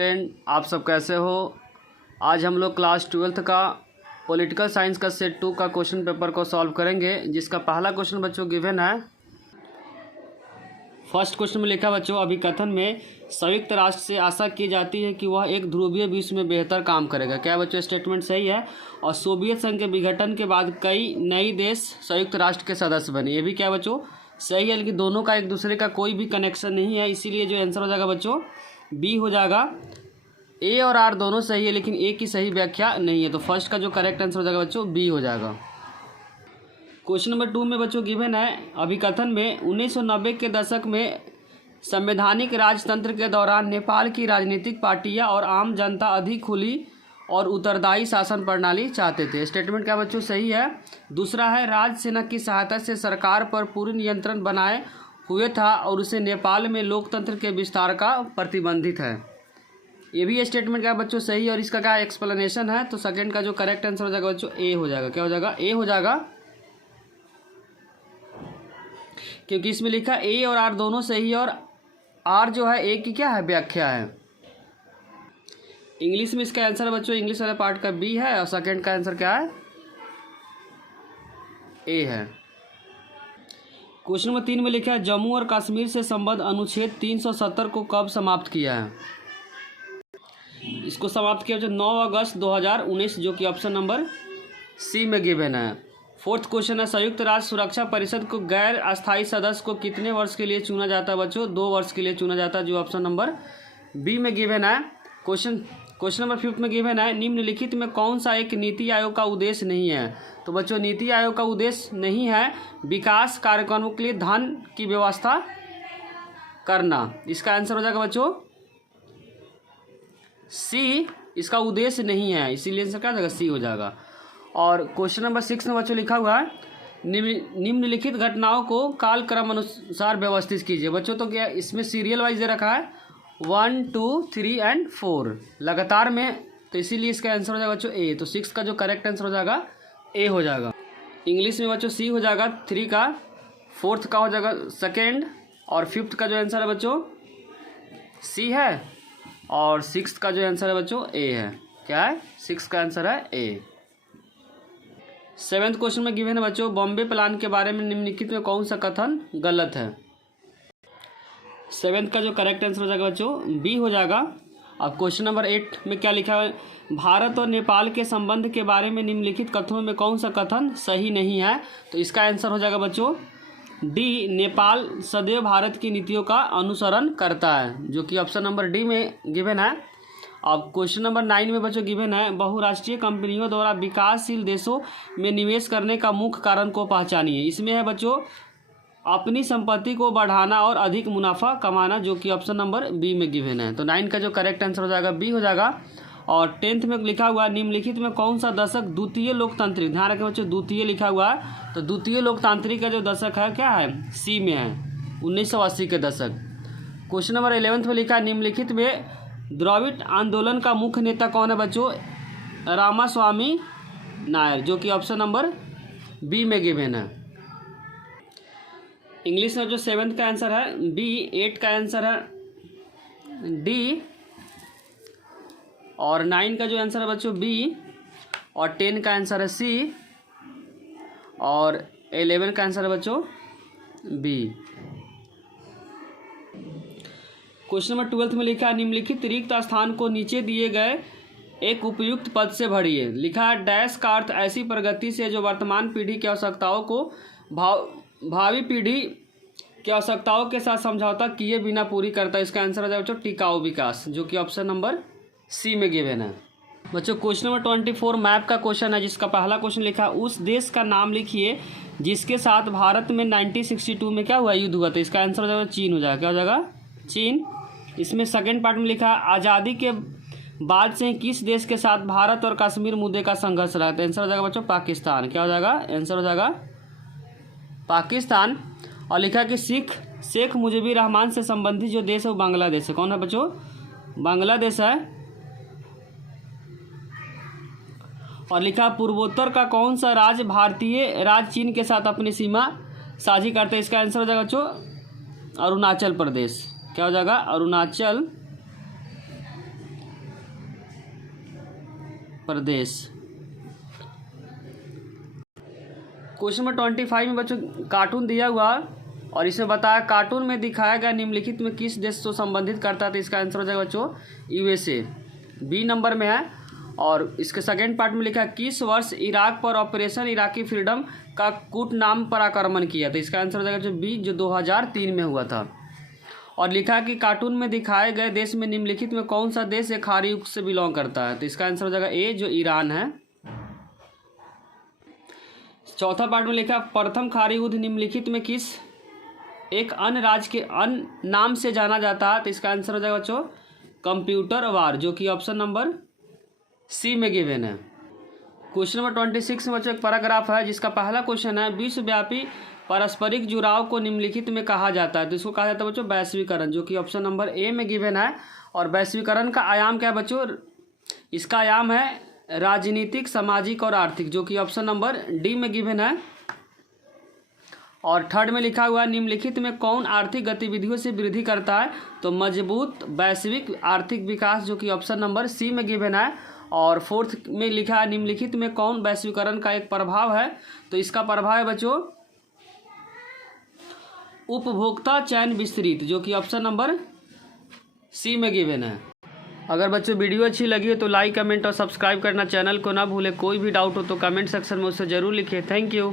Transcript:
Friend, आप सब कैसे हो। आज हम लोग क्लास 12th का पॉलिटिकल साइंस का सेट 2 का क्वेश्चन पेपर को सॉल्व करेंगे, जिसका पहला क्वेश्चन बच्चों गिवन है। फर्स्ट क्वेश्चन में लिखा बच्चों, अभिकथन में संयुक्त राष्ट्र से आशा की जाती है कि वह एक ध्रुवीय विश्व में बेहतर काम करेगा। क्या बच्चों स्टेटमेंट सही है? और सोवियत संघ के विघटन के बाद कई नई देश संयुक्त राष्ट्र के सदस्य बने। ये भी क्या बच्चों सही है, लेकिन दोनों का एक दूसरे का कोई भी कनेक्शन नहीं है, इसीलिए जो आंसर हो जाएगा बच्चों बी हो जाएगा। ए और आर दोनों सही है, लेकिन ए की सही व्याख्या नहीं है, तो फर्स्ट का जो करेक्ट आंसर हो जाएगा बच्चों बी हो जाएगा। क्वेश्चन नंबर 2 में बच्चों गिवन है, अभिकथन में 1990 के दशक में संवैधानिक राजतंत्र के दौरान नेपाल की राजनीतिक पार्टियां और आम जनता अधिक खुली और उत्तरदायी शासन प्रणाली चाहते थे। स्टेटमेंट क्या बच्चों सही है? दूसरा है, राज्य सेना की सहायता से सरकार पर पूर्ण नियंत्रण बनाए हुए था और उसे नेपाल में लोकतंत्र के विस्तार का प्रतिबंधित है। ये भी स्टेटमेंट क्या बच्चों सही है, और इसका क्या एक्सप्लेनेशन है, तो सेकंड का जो करेक्ट आंसर हो जाएगा बच्चों ए हो जाएगा। क्या हो जाएगा? ए हो जाएगा, क्योंकि इसमें लिखा ए और आर दोनों सही है, और आर जो है ए की क्या है व्याख्या है। इंग्लिश में इसका आंसर है बच्चों, इंग्लिश वाले पार्ट का बी है, और सेकंड का आंसर क्या है? ए है। क्वेश्चन नंबर 3 में लिखा है, जम्मू और कश्मीर से संबद्ध अनुच्छेद 370 को कब समाप्त किया है? इसको समाप्त किया 9 अगस्त 2019, जो कि ऑप्शन नंबर सी में गिवन है। फोर्थ क्वेश्चन है, संयुक्त राष्ट्र सुरक्षा परिषद को गैर अस्थायी सदस्य को कितने वर्ष के लिए चुना जाता है बच्चों? 2 वर्ष के लिए चुना जाता है, जो ऑप्शन नंबर बी में गिवन है। क्वेश्चन नंबर 5 में गिवन है, निम्नलिखित में कौन सा एक नीति आयोग का उद्देश्य नहीं है? तो बच्चों नीति आयोग का उद्देश्य नहीं है विकास कार्यक्रमों के लिए धन की व्यवस्था करना। इसका आंसर हो जाएगा बच्चों सी, इसका उद्देश्य नहीं है, इसीलिए आंसर क्या हो जाएगा? सी हो जाएगा। और क्वेश्चन नंबर 6 में बच्चों लिखा हुआ है, निम्नलिखित घटनाओं को कालक्रम अनुसार व्यवस्थित कीजिए। बच्चों तो क्या इसमें सीरियल वाइज दे रखा है 1, 2, 3 और 4 लगातार में, तो इसीलिए इसका आंसर हो जाएगा बच्चों ए। तो 6 का जो करेक्ट आंसर हो जाएगा ए हो जाएगा। इंग्लिश में बच्चों सी हो जाएगा 3 का, 4th का हो जाएगा सेकेंड, और 5th का जो आंसर है बच्चों सी है, और 6th का जो आंसर है बच्चों ए है। क्या है? 6 का आंसर है ए। 7th क्वेश्चन में गिवन है बच्चों, बॉम्बे प्लान के बारे में निम्नलिखित में कौन सा कथन गलत है? 7th का जो करेक्ट आंसर हो जाएगा बच्चों बी हो जाएगा। अब क्वेश्चन नंबर 8 में क्या लिखा है, भारत और नेपाल के संबंध के बारे में निम्नलिखित कथनों में कौन सा कथन सही नहीं है? तो इसका आंसर हो जाएगा बच्चों डी, नेपाल सदैव भारत की नीतियों का अनुसरण करता है, जो कि ऑप्शन नंबर डी में गिवन है। अब क्वेश्चन नंबर 9 में बच्चों गिवन है, बहुराष्ट्रीय कंपनियों द्वारा विकासशील देशों में निवेश करने का मुख्य कारण को पहचानिए। इसमें है बच्चों अपनी संपत्ति को बढ़ाना और अधिक मुनाफा कमाना, जो कि ऑप्शन नंबर बी में गिवन है। तो 9 का जो करेक्ट आंसर हो जाएगा बी हो जाएगा। और 10th में लिखा हुआ है, निम्नलिखित में कौन सा दशक द्वितीय लोकतांत्रिक, ध्यान रखें बच्चों द्वितीय लिखा हुआ है, तो द्वितीय लोकतांत्रिक का जो दशक है क्या है? सी में है, 1980 के दशक। क्वेश्चन नंबर 11 में लिखा है, निम्नलिखित में द्रविड़ आंदोलन का मुख्य नेता कौन है बच्चों? रामास्वामी नायर, जो कि ऑप्शन नंबर बी में गिवन है। इंग्लिश में जो 7th का आंसर है बी, 8 का आंसर है डी, और 9 का जो आंसर है बच्चों बी, और 10 का आंसर है सी, और 11 का आंसर है बच्चों बी। क्वेश्चन नंबर 12 में लिखा है, निम्नलिखित रिक्त स्थान को नीचे दिए गए एक उपयुक्त पद से भरिए। लिखा है, डैश का अर्थ ऐसी प्रगति से जो वर्तमान पीढ़ी की आवश्यकताओं को भावी पीढ़ी की आवश्यकताओं के साथ समझौता किए बिना पूरी करता है। इसका आंसर हो जाएगा बच्चों टिकाऊ विकास, जो कि ऑप्शन नंबर सी में गिवन है। बच्चों क्वेश्चन नंबर 24 मैप का क्वेश्चन है, जिसका पहला क्वेश्चन लिखा है, उस देश का नाम लिखिए जिसके साथ भारत में 1962 में क्या हुआ? युद्ध हुआ। तो इसका आंसर हो जाएगा चीन हो जाएगा। क्या हो जाएगा? चीन। इसमें सेकेंड पार्ट में लिखा है, आज़ादी के बाद से किस देश के साथ भारत और कश्मीर मुद्दे का संघर्ष रहा? तो आंसर हो जाएगा बच्चों पाकिस्तान। क्या हो जाएगा? आंसर हो जाएगा पाकिस्तान। और लिखा कि शेख मुजीबुर रहमान से संबंधित जो देश है वो बांग्लादेश है। कौन है बच्चों? बांग्लादेश है। और लिखा पूर्वोत्तर का कौन सा राज्य भारतीय राज्य चीन के साथ अपनी सीमा साझी करते हैं? इसका आंसर हो जाएगा बच्चों अरुणाचल प्रदेश। क्या हो जाएगा? अरुणाचल प्रदेश। क्वेश्चन नंबर 25 में बच्चों कार्टून दिया हुआ और इसमें बताया कार्टून में दिखाया गया निम्नलिखित में किस देश को संबंधित करता है, तो इसका आंसर हो जाएगा बच्चों यूएसए, बी नंबर में है। और इसके सेकेंड पार्ट में लिखा है किस वर्ष इराक पर ऑपरेशन इराकी फ्रीडम का कूट नाम पर आक्रमण किया, तो इसका आंसर हो जाएगा जो बी, जो 2003 में हुआ था। और लिखा कि कार्टून में दिखाए गए देश में निम्नलिखित में कौन सा देश एक खाड़ी युग से बिलोंग करता है, तो इसका आंसर हो जाएगा ए, जो ईरान है। चौथा पार्ट में लिखा प्रथम खाड़ी युद्ध निम्नलिखित में किस एक अन्य राज्य के अन्य नाम से जाना जाता है, तो इसका आंसर हो जाएगा बच्चों कंप्यूटर वार, जो कि ऑप्शन नंबर सी में गिवन है। क्वेश्चन नंबर 26 में बच्चों एक पैराग्राफ है जिसका पहला क्वेश्चन है विश्वव्यापी पारस्परिक जुड़ाव को निम्नलिखित में कहा जाता है, तो इसको कहा जाता है बच्चों वैश्वीकरण, जो कि ऑप्शन नंबर ए में गिवन है। और वैश्वीकरण का आयाम क्या है बच्चों, इसका आयाम है राजनीतिक, सामाजिक और आर्थिक, जो कि ऑप्शन नंबर डी में गिवन है। और थर्ड में लिखा हुआ निम्नलिखित में कौन आर्थिक गतिविधियों से वृद्धि करता है, तो मजबूत वैश्विक आर्थिक विकास, जो कि ऑप्शन नंबर सी में गिवन है। और फोर्थ में लिखा है निम्नलिखित में कौन वैश्वीकरण का एक प्रभाव है, तो इसका प्रभाव है बच्चों उपभोक्ता चयन विस्तृत, जो कि ऑप्शन नंबर सी में गिवन है। अगर बच्चों वीडियो अच्छी लगी हो तो लाइक, कमेंट और सब्सक्राइब करना चैनल को ना भूले। कोई भी डाउट हो तो कमेंट सेक्शन में उससे ज़रूर लिखिए। Thank you.